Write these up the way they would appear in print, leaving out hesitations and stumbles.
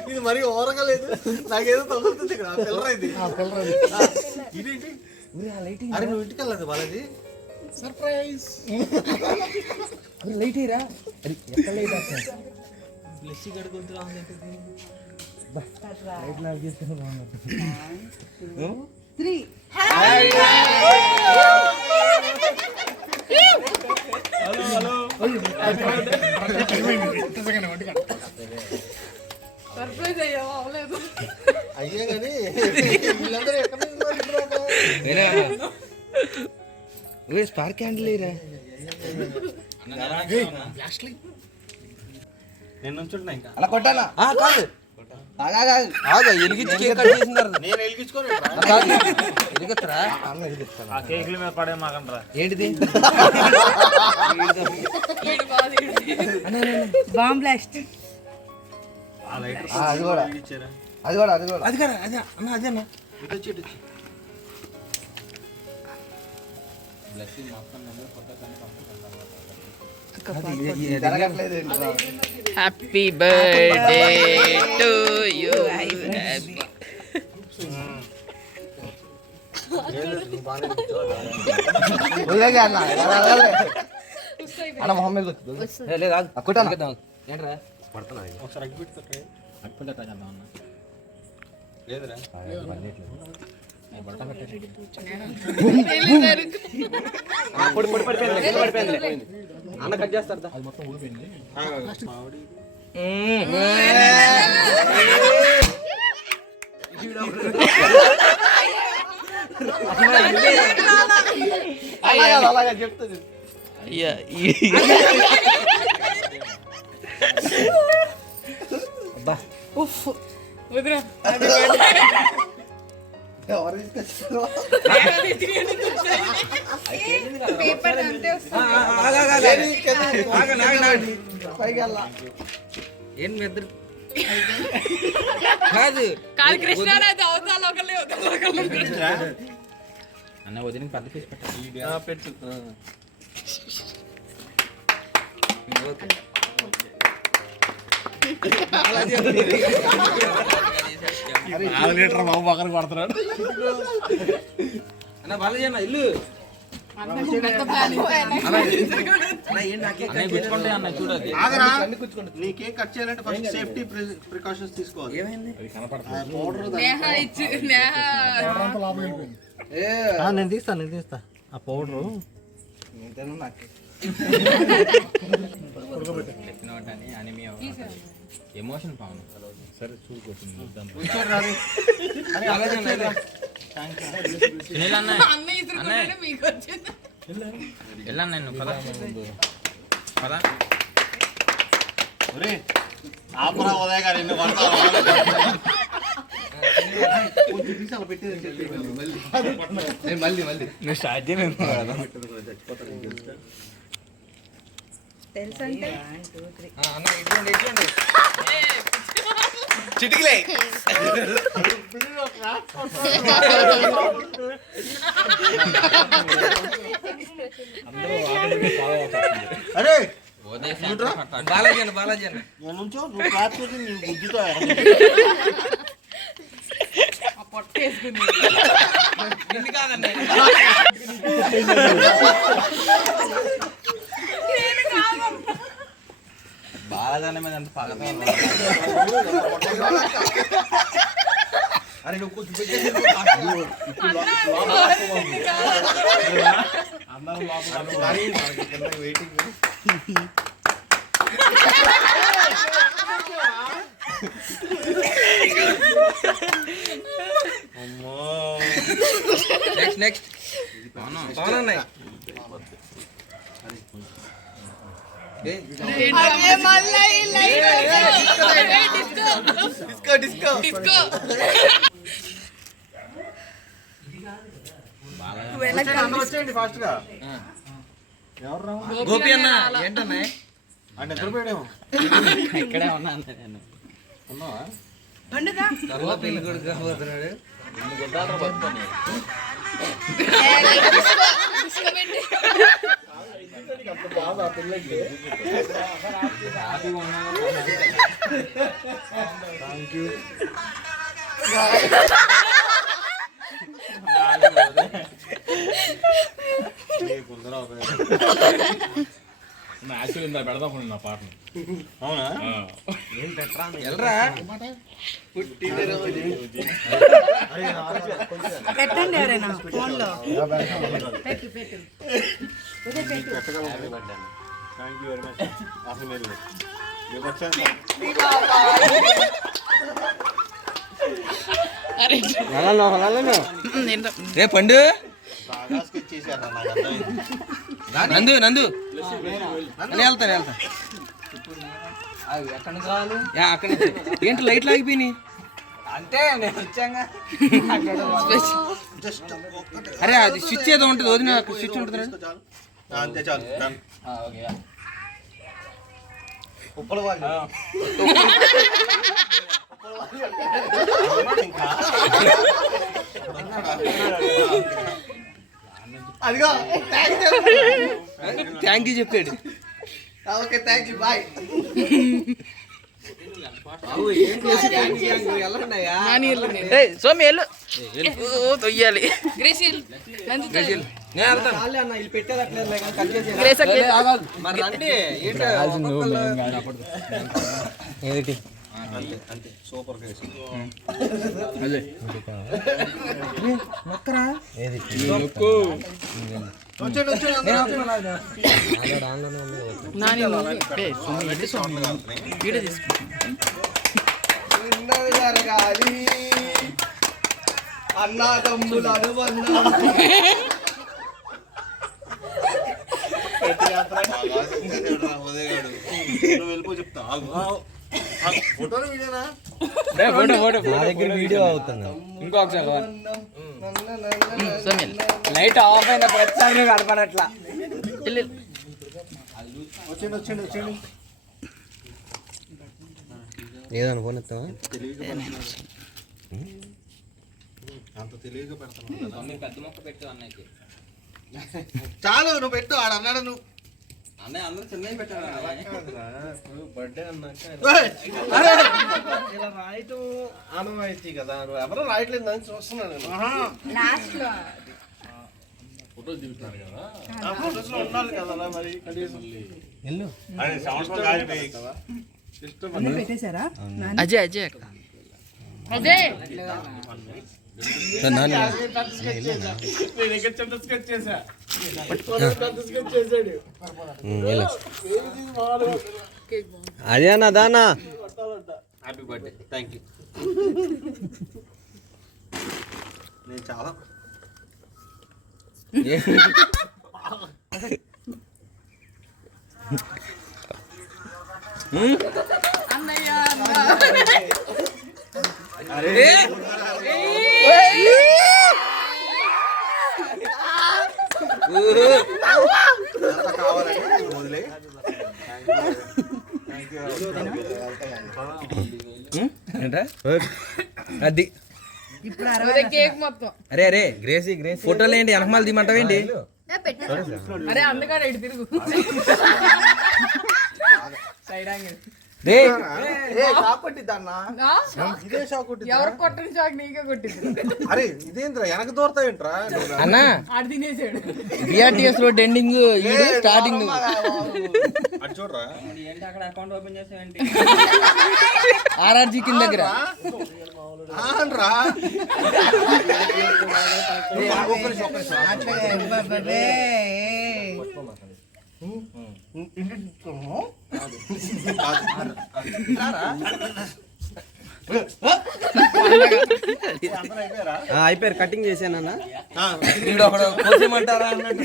ఇది మరి ఓరగా లేదు, నాకేదో తగులుతుంది ఇక్కడ పిల్లరా ఇది. ఇదేంటి? అరే నువ్వు ఇంటికి వెళ్ళదు వాళ్ళది సర్ప్రైజ్. లైట్ ఇరా బ్లెస్సి గడుగుంటున్నా లైట్ లాగ్ చేస్తే బాగుంది. 3 సర్ప్రైజ్ అయ్యావా? అవలేదు అయ్యే కానీ వీళ్ళందరూ ఎక్కడ స్పార్క్ క్యాండిల్ ఇరా. నేను నుంచుంటున్నా ఇంకా అలా కొట్టాలా? కాదు ఎలిగించి కేక్ కట్ చేసిన తర్వాత నేను వెలిగించుకోను ఎలిగొత్తరా? ఆ కేకుల మీద పడే మాకండ్రా. ఏంటిది? Bomb blast. అది కూడా అది కూడా అది కూడా అది కదా అదే అన్న అదే అన్న హ్యాపీ బర్త్డే టు యూ. అన్న మొహం మీద కొట్టాను. ఏంట్రా పడుతున్నా ఒకసారి అగ్గి పెట్టుకుంటే లేదురా అన్న కట్ చేస్తారు. అలాగా చెప్తుంది. అబ్బా వదిరా పేపర్ అంటే ఏం నిద్ర కాదు కాదు కృష్ణారాజు అవతాలు ఒకళ్ళే అన్న వదిన పెద్ద ఫీస్ పెట్టు బాబు పక్కన కొడుతున్నాడు. అన్న బాలాజీ అన్న ఇల్లు నీ కేక్ కట్ చేయాలంటే ఫస్ట్ సేఫ్టీ ప్రికాషన్స్ తీసుకోవాలి. నేను తీస్తా ఆ పౌడరు ఎమోషన్ పాము. సరే చూడుకోవచ్చు. ఎలా నేను పదా పదా ఆపరా ఉదయ గారు ఎన్ని మళ్ళీ నువ్వు స్టార్ట్ చేయలేదు కదా. తెలుసంటే అన్న ఇటువంటి చిటికలే అరే బాలాజీ అన్న బాలాజీ అన్న నుంచో నువ్వు కాకపోతే నీ బుద్ధితో పొట్టేసుకుంది కాదన్న బాలదాన మీద అంత పగతా. అరే నువ్వు కొంచెం వెయిటింగ్. అమ్మో నెక్స్ట్ పవన్ అన్నయ్య ఫాస్ట్ గా గోపి అన్న ఏంటన్నా అంటే నిద్రపోయాడేమో. ఇక్కడే ఉన్నా నేను. ఉన్నావా? తర్వాత పెళ్లి కొడుకు కాబోతున్నాడు. యాక్చువల్లీ ఇందా పెడదాం నా పాటను. అవునా? వెళ్ళరా పెట్టండి ఎవరైనా ఫోన్లో. పెట్టు పెట్టు. Thank you very much. అసలు మీరు రే పండు నందు నందు వెళ్తాను అక్కడ ఏంటి లైట్లు ఆగిపోయినాయి అంటే నేను వచ్చాగా. అరే అది స్విచ్ ఏదో ఉంటుంది వదిన స్విచ్ ఉంటుంది అంతే చాలు. అదిగో థ్యాంక్ యూ చెప్పాడు. Okay thank you bye. సోమి వెళ్ళు తొయ్యాలి. గ్రేసిల్ నందు నేను వెళ్తాను. గ్రేస్ అక్క మరి రండి. ఏంటి అంతే అంతే సూపర్ కేసు. నొక్కరా వీడియో తీసుకు. అన్నాదమ్ముల అనుబంధం వెళ్ళిపో చెప్తా. ఫోటోలు వీడియోనా? వీడియో అవుతుంది. ఇంకొకసారి సోమి లైట్ ఆఫ్ అయిన ప్రతిసారి కనపడట్లా. వచ్చేయండి వచ్చేయండి వచ్చేయండి. ఏదనుకోనిస్తావా అంత తెలియక పెడతాను. పెద్ద మొక్క పెట్టు అన్నయ్యకి. చాలు నువ్వు పెట్టు. ఆడ అన్నాడు నువ్వు. అన్నయ్య అందరూ చిన్నవి పెట్టారు. బర్త్డే అన్నాక ఇలా రాయటం ఆనవాయితీ కదా. నువ్వు ఎవరో రాయట్లేదు అని చూస్తున్నాను. లాస్ట్ లో ఫోటోస్ చూపిస్తున్నారు కదా. ఆ ఫోటోస్ లో ఉండాలి కదా మరి. వెళ్ళు అన్ని పెట్టేశారా? అజయ్ అజయ్ అక్క అజయ్ అదేనా దానా. Happy birthday. Thank you. నేను చాలా అన్నయ్య కావాలండి వదిలే. అది ఇప్పుడు అదే కేక్ మొత్తం. అరే అరే గ్రేసీ గ్రేసీ ఫోటోలు ఏంటి వెనకమాల తీయమంటావేంటి? అరే అందుకని ఇటు తిరుగు. Side angle. రే ఎవరు కొట్టని చాక్ నీకే కొట్టింది. అరే ఇదేంద్రా వెనక దూరతావేంట్రా? అన్నా ఆడు తినేసాడు. బిఆర్టీఎస్ రోడ్ ఎండింగ్ స్టార్టింగ్ అది చూడరా. ఏంటి అక్కడ అకౌంట్ ఓపెన్ చేసావేంటి? ఆర్ఆర్జీ కింద దగ్గర రా. అయిపోయారు కటింగ్ చేశానన్నా. కోసేమంటారా అన్నట్టు.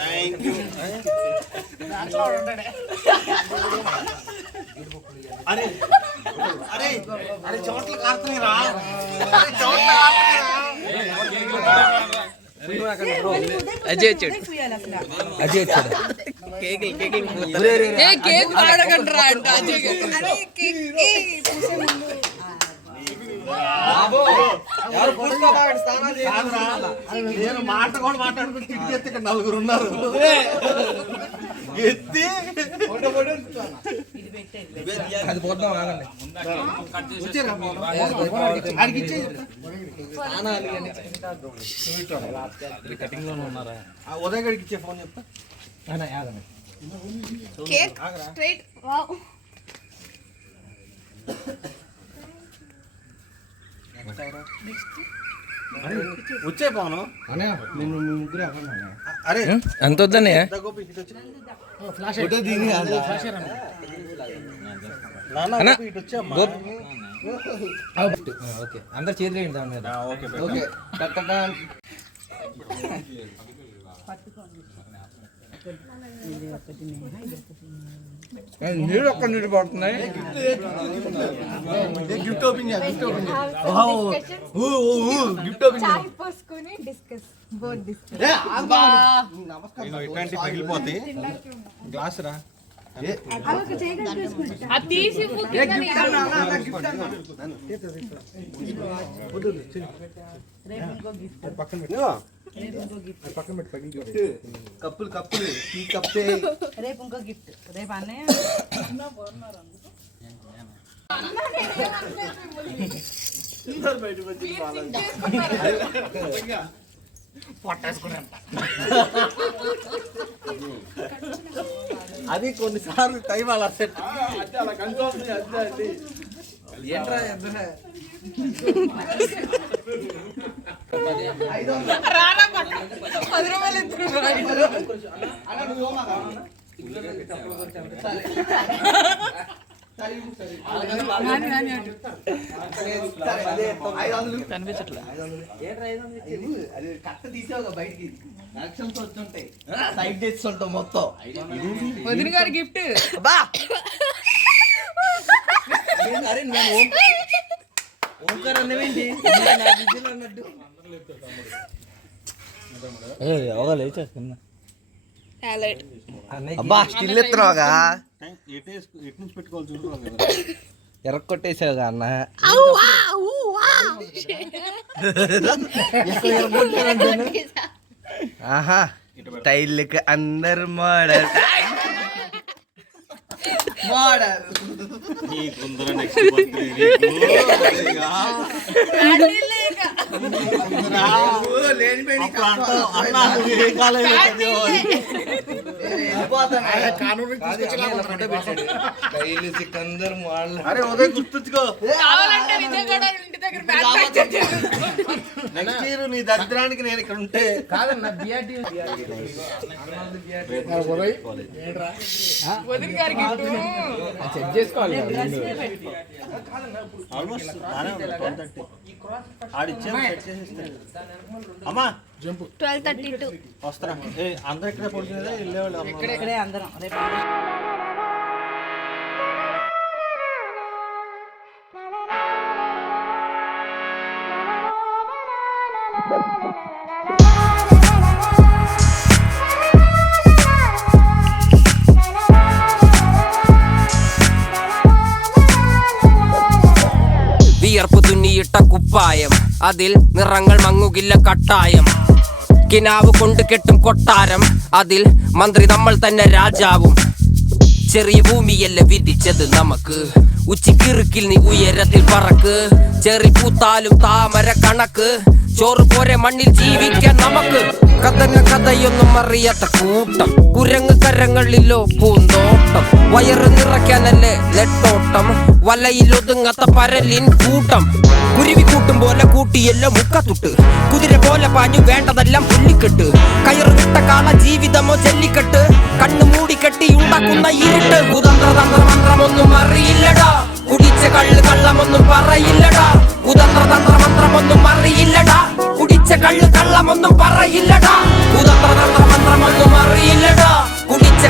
Thank you. అరే అరే అరే చోట్ల కారుతున్నాయి రా. అజయ్ వచ్చాడు. అజయ్ వచ్చాడు. ఏ కేక్ ఆడకండి రా అంట అజయ్. ఎవరు పూసుకోబాగండి స్నానాలు కాదురా, నేను మాట కూడా మాట్లాడుకుని తిట్టి ఎత్తి ఇక్కడ 4 ఉన్నారు. ఎత్తి అది పోద్దాం ఆగండి వచ్చారా ఆడికి ఇచ్చే ఉదయ్ గడికి ఇచ్చే ఫోన్ చెప్తా. కేక్ స్ట్రైట్ వావ్ వచ్చే పోను నిన్ను మీ ముగ్గురు అవ్వండి అరే అంత వద్దనే గోపి ఇటు వచ్చి ఫోటో దిగి నాన్న గోపి ఇటు వచ్చామ్మా. ఓకే అందరు చేతులు వేయండి దాని మీద ఓకే ఓకే నీళ్ళు ఒక్క నీళ్ళు పడుతున్నాయి గిఫ్ట్ ఓపెన్ చేయ గిఫ్ట్ ఓపెన్ చేయ గిఫ్ట్ ఓపెన్ చాయ్ పోసుకొని డిస్కస్ బోర్డ్ డిస్కస్ చేయ. ఇట్లాంటి పగిలిపోతాయి గ్లాస్ రా. అదొక చేయగా చూసుకుంటా అది తీసి రేపు ఇంకో గిఫ్ట్ పక్కన పెట్టి పగిలిపోతాయి. కప్పులు కప్పులు ఈ కప్పే రేపు ఇంకో గిఫ్ట్ రేపు అన్నయ్య అది కొన్నిసార్లు టైం అలా సెట్ ఏంట్రా రారా పక్క 10 రూపాయలు కనిపించట్లే అది కట్ట తీసేవా బయటికి యాక్షన్స్ వచ్చుంటాయి సైడ్ డేట్స్ ఉంటావు మొత్తం వదిన గారి గిఫ్ట్ అరే నేను ఓంకార్ అన్నవేంటి అన్నట్టు అబ్బా స్టిల్ ఎత్తున్నావుగా ఎటు నుంచి పెట్టుకోవాలి చూసుకోవాలి. ఎరక్కొట్టేసావుగా అన్న ఆహా టైల్కి అందరు మోడల్ మోడల్ నీకుందర నెక్స్ట్ బర్త్డే నీకు లేని పెళ్లి అప్పుడు అంటావు, అన్నా నువ్వు ఏ కాలేజీలో చదివావు అని. టైల్ సికందర్ మోడల్ అరే ఉదయం గుర్తుంచుకో కావాలంటే విజయగడ ఇంటి దగ్గర మ్యానుఫ్యాక్చర్ చేసుకో. నెక్స్ట్ ఇయర్ నీ దరిద్రానికి నేను ఇక్కడ ఉంటే కాదన్న బిఆర్టీ వదిన గారి గిఫ్ట్ చెక్ చేసుకోవాలి ఆల్మోస్ట్ బాగానే ఉంది 12:30. ఆడిచ్చే సెట్ చేసేస్తాడు. అమ్మా 12:32 వస్తారా ఏ అందరూ ఇక్కడే పడుకునేదా వెళ్ళేవాళ్ళు అమ్మ. ఇక్కడే అందరం రేపు വിയർപ്പ് തുന്നിയിട്ട കുപ്പായം അതിൽ നിറങ്ങൾ മങ്ങുകില്ല കട്ടായം കിനാവ് കൊണ്ട് കെട്ടും കൊട്ടാരം അതിൽ മന്ത്രി നമ്മൾ തന്നെ രാജാവും ചെറിയ ഭൂമിയല്ല വിധിച്ചത് നമുക്ക് ഉച്ചിക്കിറുക്കിൽ നീ ഉയരത്തിൽ പറക്ക് ചെറി പൂത്താലും താമര കണക്ക് ചോറ് പോരെ മണ്ണിൽ ജീവിക്കാൻ നമുക്ക് കഥന കഥയൊന്നും അറിയാത്ത കൂട്ടം കുരങ്ങ് കരങ്ങളിലോ പൂന്തോട്ടം വയറ് നിറയ്ക്കാനല്ലേ നെട്ടോട്ടം വലയിൽ ഒതുങ്ങാത്ത പരലിൻ കൂട്ടം കുരുവി കൂട്ടും പോലെ കൂട്ടിയെല്ലാം മുക്കത്തുട്ട് കുതിര പോലെ പാഞ്ഞു വേണ്ടതെല്ലാം പുള്ളിക്കെട്ട് കയറ് വിട്ട കാള ജീവിതമോ ജല്ലിക്കെട്ട് കണ്ണു മൂടിക്കെട്ടി ഉണ്ടാക്കുന്ന ഇരുട്ട് കുതന്ത്ര തന്ത്ര മന്ത്രമൊന്നും അറിയില്ലടാ കുടിച്ച കള്ള് കള്ളമൊന്നും പറയില്ലടാ കുതന്ത്ര തന്ത്ര മന്ത്രമൊന്നും അറിയില്ലടാ കുടിച്ച കള്ള് കള്ളമൊന്നും പറയില്ലടാ കുതന്ത്ര തന്ത്ര മന്ത്രമൊന്നും അറിയില്ലടാ കുടിച്ച